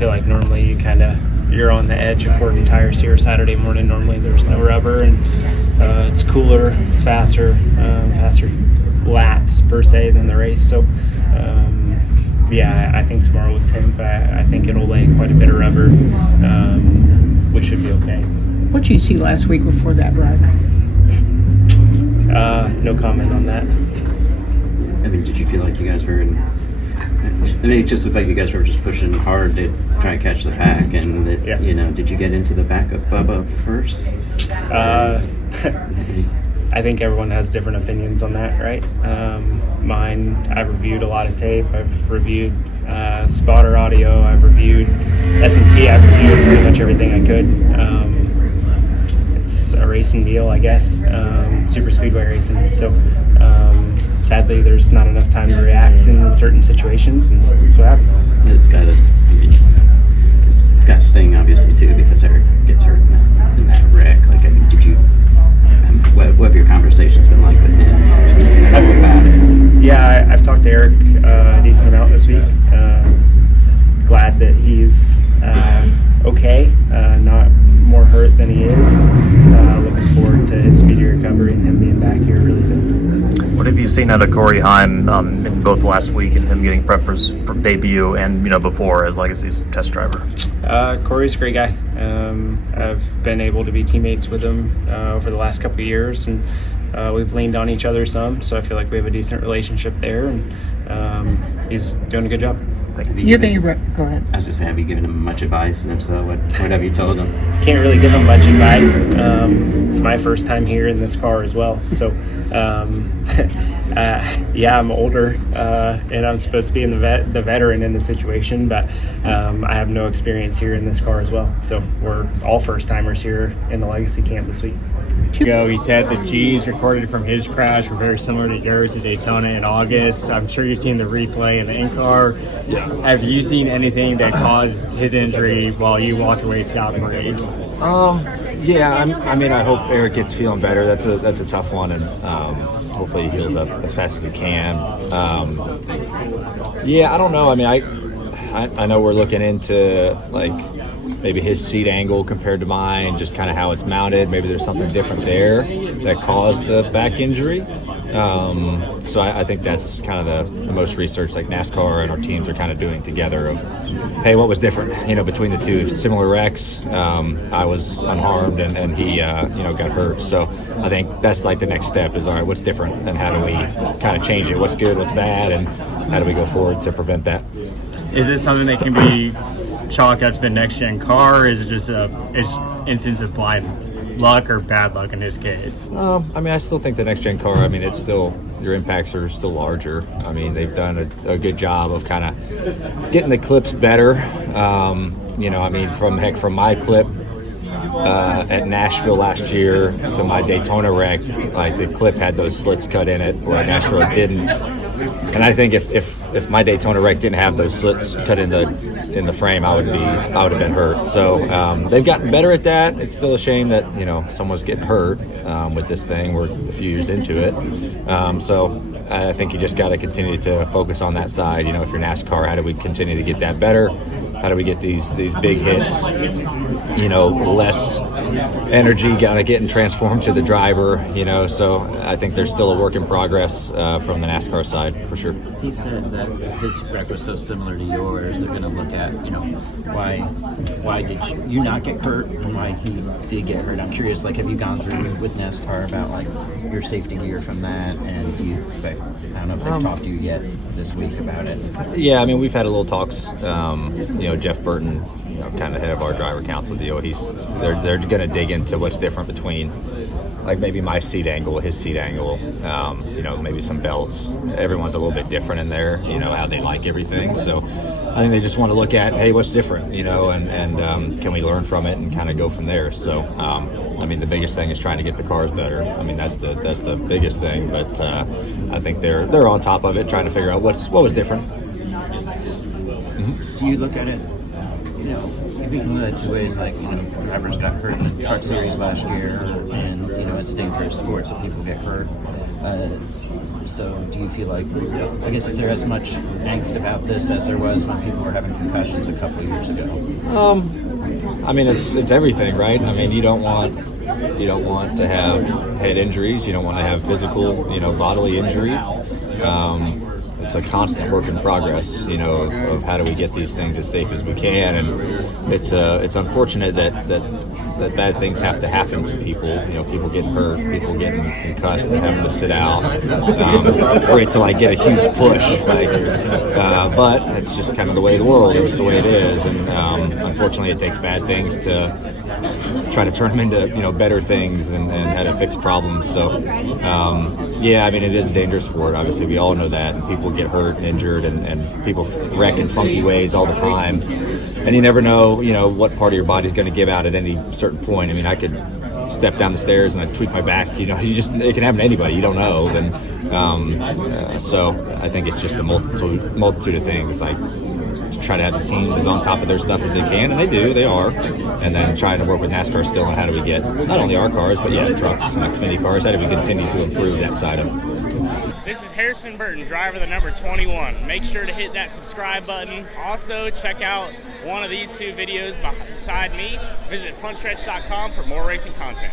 feel like normally you're on the edge of 40 tires here Saturday morning. Normally there's no rubber, and it's cooler, it's faster laps per se than the race. So I think tomorrow with temp, I think it'll lay quite a bit of rubber. We should be okay. What did you see last week before that wreck? No comment on that. I mean, did you feel like you guys were it just looked like you guys were just pushing hard to try and catch the pack, and that, did you get into the back of Bubba first? I think everyone has different opinions on that, right? Mine, I've reviewed a lot of tape. I've reviewed spotter audio. I've reviewed S&T. I've reviewed pretty much everything I could. It's a racing deal, I guess. Super speedway racing. So sadly, there's not enough time to react in certain situations, and that's what happened. It's got to sting, obviously, too, because Erik gets hurt in that wreck. Like, I mean, what have your conversations been like with him about it? Yeah, I've talked to Erik a decent amount this week. Glad that he's okay, not more hurt than he is. Looking forward to his speedy recovery and him being back here really soon. What have you seen out of Corey Heim in both last week and him getting prep for debut and before as Legacy's test driver? Corey's a great guy. I've been able to be teammates with him over the last couple of years, and we've leaned on each other some, so I feel like we have a decent relationship there, and he's doing a good job. Go ahead. I was just saying, have you given him much advice, and if so, what have you told him? Can't really give him much advice. It's my first time here in this car as well, so I'm older, and I'm supposed to be the veteran in the situation, but I have no experience here in this car as well. So we're all first timers here in the Legacy camp this week. He said the G's recorded from his crash were very similar to yours at Daytona in August. I'm sure you've seen the replay in the in-car. Yeah. Have you seen anything that caused his injury while you walked away scot-free? I hope Erik gets feeling better. That's a tough one, and hopefully he heals up as fast as he can. I don't know. I mean, I know we're looking into maybe his seat angle compared to mine, just kind of how it's mounted. Maybe there's something different there that caused the back injury. So I think that's kind of the most research like NASCAR and our teams are kind of doing together of, hey, what was different, between the two similar wrecks. I was unharmed and he, got hurt. So I think that's like the next step is, all right, what's different and how do we kind of change it? What's good, what's bad, and how do we go forward to prevent that? Is this something that can be chalked up to the next gen car, or is it just an instance of blind luck or bad luck in his case? I still think the next gen car, it's still, your impacts are still larger. They've done a good job of kind of getting the clips better. From my clip at Nashville last year to my Daytona wreck, the clip had those slits cut in it where Nashville didn't. And I think if my Daytona wreck didn't have those slits cut in the frame, I would have been hurt. So they've gotten better at that. It's still a shame that someone's getting hurt with this thing. We're a few years into it, so I think you just got to continue to focus on that side. If you're NASCAR, how do we continue to get that better? How do we get these big hits? Less energy getting transformed to the driver. So I think there's still a work in progress from the NASCAR side for sure. He said that his wreck was so similar to yours. They're going to look at why did you not get hurt and why he did get hurt. I'm curious, have you gone through with NASCAR about your safety gear from that, and do you expect, I don't know if they've talked to you yet this week about it? Yeah, we've had a little talks. Jeff Burton, kind of head of our driver council deal, they're going to dig into what's different between maybe my seat angle, his seat angle, maybe some belts. Everyone's a little bit different in there, how they like everything. So I think they just want to look at, hey, what's different, and can we learn from it and kind of go from there. So, the biggest thing is trying to get the cars better. That's the biggest thing, but I think they're on top of it, trying to figure out what was different. Do you look at it, we can look at it two ways, drivers got hurt in the Truck Series last year, and, it's dangerous sport, so people get hurt. So do you feel like, I guess, is there as much angst about this as there was when people were having concussions a couple of years ago? I mean, it's everything, right? I mean, you don't want to have head injuries. You don't want to have physical, bodily injuries. It's a constant work in progress, of how do we get these things as safe as we can, and it's unfortunate that bad things have to happen to people. People getting hurt, people getting concussed, they're having to sit out for it to get a huge push. But it's just kind of the way of the world. It's the way it is, and unfortunately, it takes bad things to try to turn them into better things and how to fix problems. So yeah, I mean, it is a dangerous sport. Obviously, we all know that, and people get hurt and injured, and people wreck in funky ways all the time. And you never know, what part of your body's going to give out at any certain point. I mean, I could step down the stairs and I tweak my back. It can happen to anybody. You don't know. And so I think it's just a multitude of things. It's like to try to have the teams as on top of their stuff as they can, and they are. And then trying to work with NASCAR still on how do we get not only our cars, but trucks and Xfinity cars. How do we continue to improve that side of it? This is Harrison Burton, driver of the number 21. Make sure to hit that subscribe button. Also, check out one of these two videos beside me. Visit frontstretch.com for more racing content.